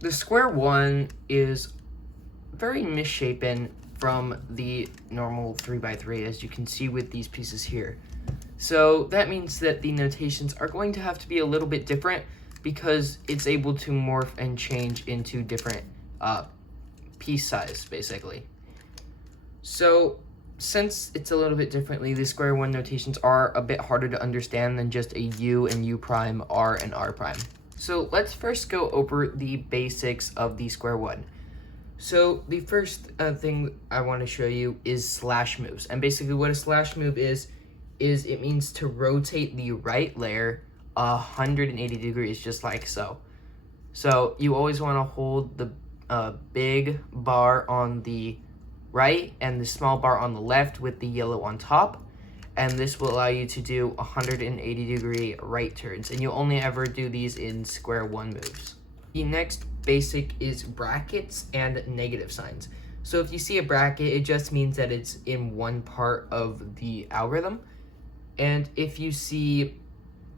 The square one is very misshapen from the normal 3x3, as you can see with these pieces here. So that means that the notations are going to have to be a little bit different because it's able to morph and change into different piece size, basically. So since it's a little bit differently, the square one notations are a bit harder to understand than just a U and U prime, R and R prime. So let's first go over the basics of the square one. So the first thing I want to show you is slash moves. And basically what a slash move is it means to rotate the right layer 180 degrees, just like so. So you always want to hold the big bar on the right and the small bar on the left with the yellow on top. And this will allow you to do 180 degree right turns. And you'll only ever do these in square one moves. The next basic is brackets and negative signs. So if you see a bracket, it just means that it's in one part of the algorithm. And if you see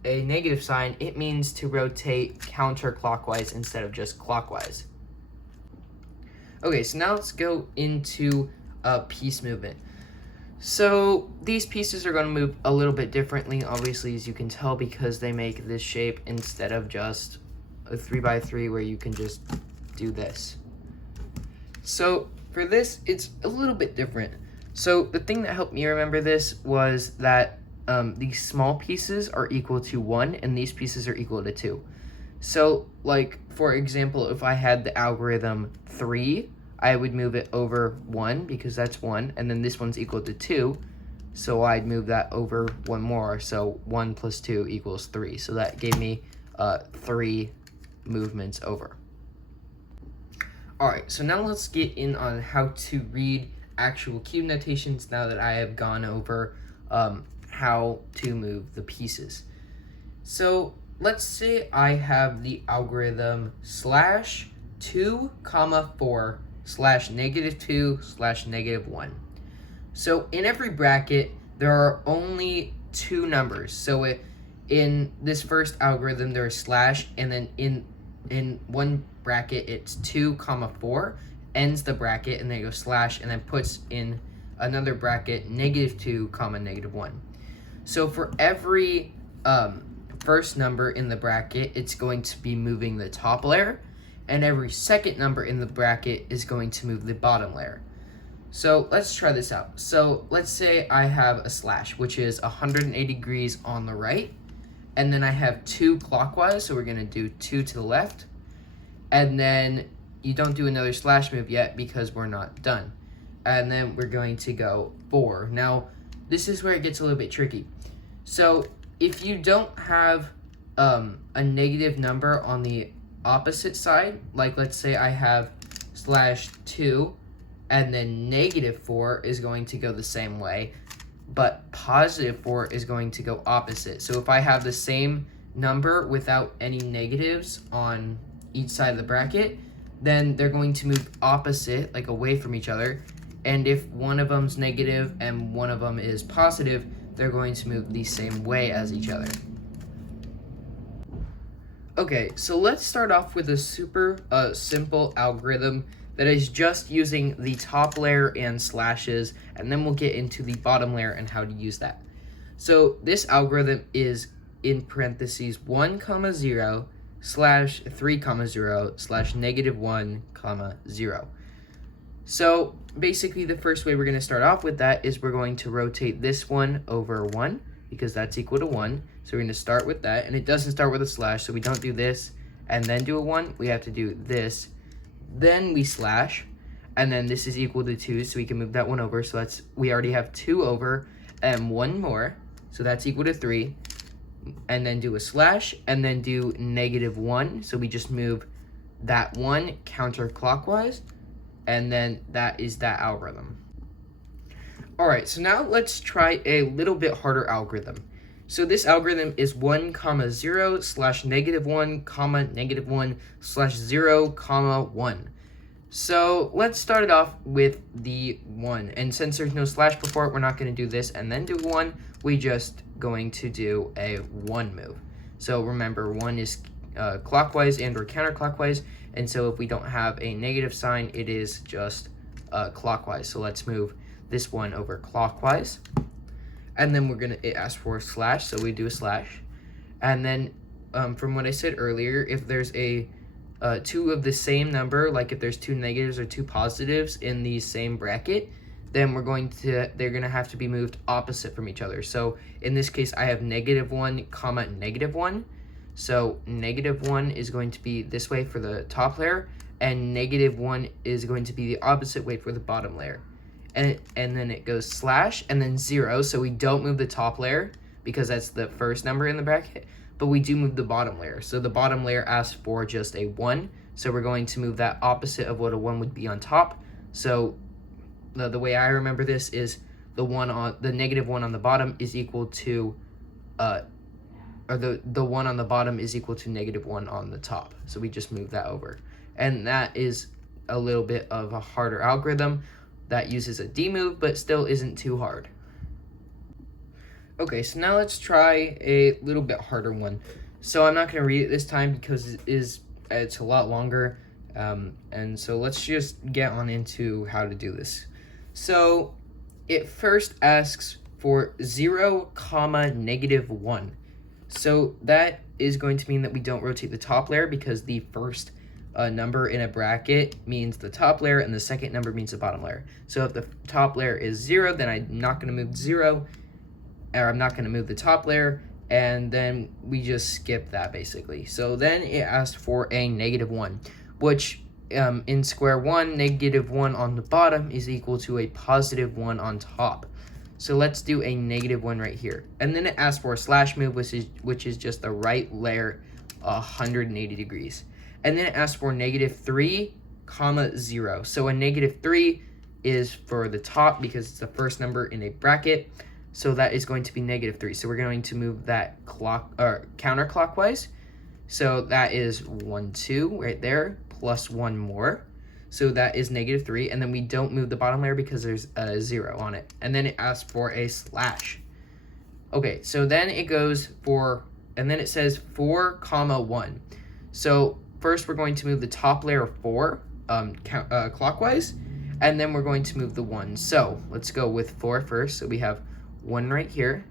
a negative sign, it means to rotate counterclockwise instead of just clockwise. Okay, so now let's go into piece movement. So these pieces are going to move a little bit differently, obviously, as you can tell, because they make this shape instead of just a 3x3 where you can just do this. So for this, it's a little bit different. So the thing that helped me remember this was that these small pieces are equal to 1 and these pieces are equal to 2. So like, for example, if I had the algorithm 3, I would move it over 1 because that's 1, and then this one's equal to 2, so I'd move that over 1 more, so 1 plus 2 equals 3. So that gave me 3 movements over. Alright, so now let's get in on how to read actual cube notations now that I have gone over how to move the pieces. So let's say I have the algorithm slash 2, 4 slash -2 slash -1. So in every bracket, there are only 2 numbers. So in this first algorithm, there's slash, and then in one bracket, it's 2, 4, ends the bracket, and then it goes slash, and then puts in another bracket, -2, -1. So for every first number in the bracket, it's going to be moving the top layer, and every second number in the bracket is going to move the bottom layer. So let's try this out. So let's say I have a slash, which is 180 degrees on the right, and then I have 2 clockwise, so we're going to do 2 to the left, and then you don't do another slash move yet because we're not done. And then we're going to go 4. Now, this is where it gets a little bit tricky. So if you don't have a negative number on the opposite side, like let's say I have slash 2, and then -4 is going to go the same way, but +4 is going to go opposite. So if I have the same number without any negatives on each side of the bracket, then they're going to move opposite, like away from each other. And if one of them's negative and one of them is positive, they're going to move the same way as each other. Okay, so let's start off with a super simple algorithm that is just using the top layer and slashes, and then we'll get into the bottom layer and how to use that. So this algorithm is in parentheses 1, 0, slash 3, 0, slash -1, 0. So basically the first way we're going to start off with that is we're going to rotate this one over 1 because that's equal to 1. So we're going to start with that, and it doesn't start with a slash, so we don't do this and then do a 1. We have to do this, then we slash, and then this is equal to 2, so we can move that one over. So that's, we already have 2 over and 1 more, so that's equal to 3. And then do a slash, and then do -1, so we just move that 1 counterclockwise, and then that is that algorithm. Alright, so now let's try a little bit harder algorithm. So this algorithm is 1, 0, slash -1, -1, slash 0, 1. So let's start it off with the 1. And since there's no slash before it, we're not going to do this and then do 1. We just going to do a 1 move. So remember, 1 is clockwise and or counterclockwise. And so if we don't have a negative sign, it is just clockwise. So let's move this one over clockwise. And then it asks for a slash, so we do a slash. And then from what I said earlier, if there's two of the same number, like if there's two negatives or two positives in the same bracket, then they're gonna have to be moved opposite from each other. So in this case, I have -1, comma -1. So -1 is going to be this way for the top layer, and -1 is going to be the opposite way for the bottom layer. And then it goes slash and then 0. So we don't move the top layer because that's the first number in the bracket, but we do move the bottom layer. So the bottom layer asks for just a 1. So we're going to move that opposite of what a 1 would be on top. So the way I remember this is the -1 on the bottom is equal to the 1 on the bottom is equal to -1 on the top. So we just move that over. And that is a little bit of a harder algorithm that uses a D move, but still isn't too hard. Okay, so now let's try a little bit harder one. So I'm not going to read it this time because it's a lot longer. And so let's just get on into how to do this. So it first asks for 0, -1. So that is going to mean that we don't rotate the top layer because the first number in a bracket means the top layer and the second number means the bottom layer. So if the top layer is 0, then I'm not going to move 0, or I'm not going to move the top layer, and then we just skip that basically. So then it asks for a -1, which in Sq-1, -1 on the bottom is equal to a +1 on top. So let's do a -1 right here. And then it asks for a slash move, which is just the right layer 180 degrees. And then it asks for -3, 0. So a -3 is for the top because it's the first number in a bracket. So that is going to be -3. So we're going to move that counterclockwise. So that is 1, 2 right there, plus 1 more. So that is -3, and then we don't move the bottom layer because there's a 0 on it. And then it asks for a slash. Okay, so then it goes for, and then it says 4, 1. So first we're going to move the top layer 4 clockwise, and then we're going to move the 1. So let's go with 4 first. So we have 1 right here,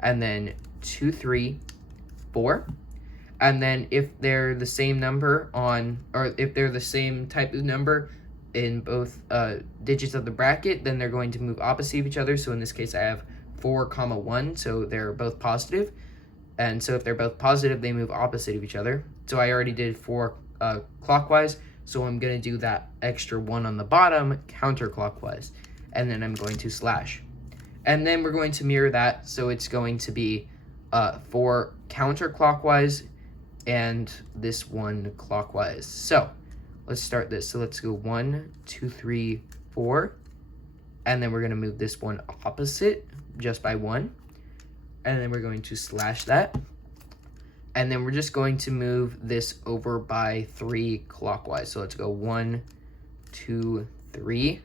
and then 2, 3, 4. And then if they're the same number or if they're the same type of number in both digits of the bracket, then they're going to move opposite of each other. So in this case, I have 4, 1, so they're both positive. And so if they're both positive, they move opposite of each other. So I already did 4 clockwise, so I'm going to do that extra 1 on the bottom counterclockwise. And then I'm going to slash. And then we're going to mirror that, so it's going to be 4 counterclockwise and this 1 clockwise. So let's start this. So let's go 1, 2, 3, 4. And then we're going to move this one opposite just by 1. And then we're going to slash that. And then we're just going to move this over by 3 clockwise. So let's go 1, 2, 3.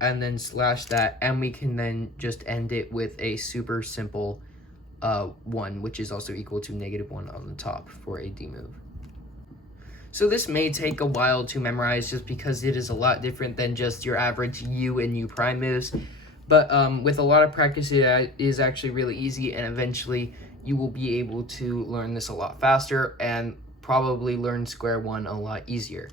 And then slash that. And we can then just end it with a super simple 1, which is also equal to -1 on the top for a D move. So this may take a while to memorize just because it is a lot different than just your average U and U prime moves. But with a lot of practice, it is actually really easy, and eventually you will be able to learn this a lot faster and probably learn Sq-1 a lot easier.